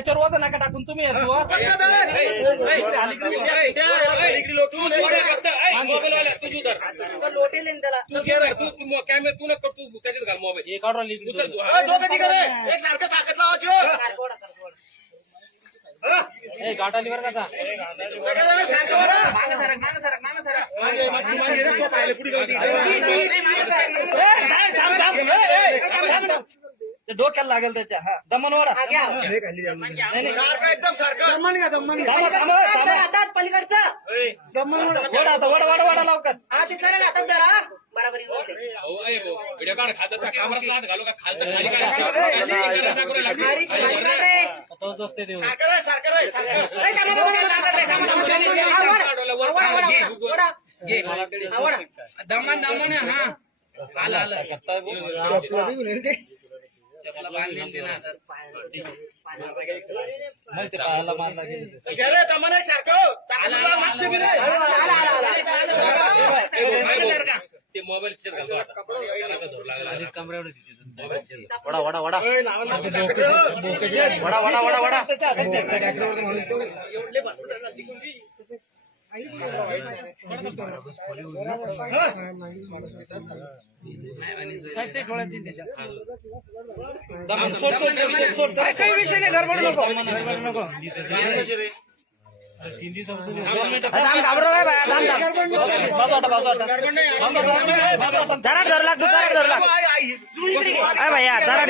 याच्यावर वजन नका टाकून तुम्ही लोटे लेन त्याला कॅमेरा तू नको तू त्याच्यात घाल मोबाईल एक ऑर्डर लिहिली सारखं ताकद लावायची गाठा लिव्हर का डोक्याला लागेल त्याच्या हा दमन वडा एकदम सारखं दमन घ्या दमन हातात पलीकडचा वडा आता वडा वडा वडा लावतात हा ते चढेल हातात जरा बराबरी होते व्हिडिओ काढ खायचं कामाला घालू का खालचं खाली दमन दमन हा पायाला मारला गेले दमन सारखं ते मोबाईल घालतो वडा वडा वडा वडा वडा वडा वडा काही विषय नाही गडबड नको धरा धरला भैया धरा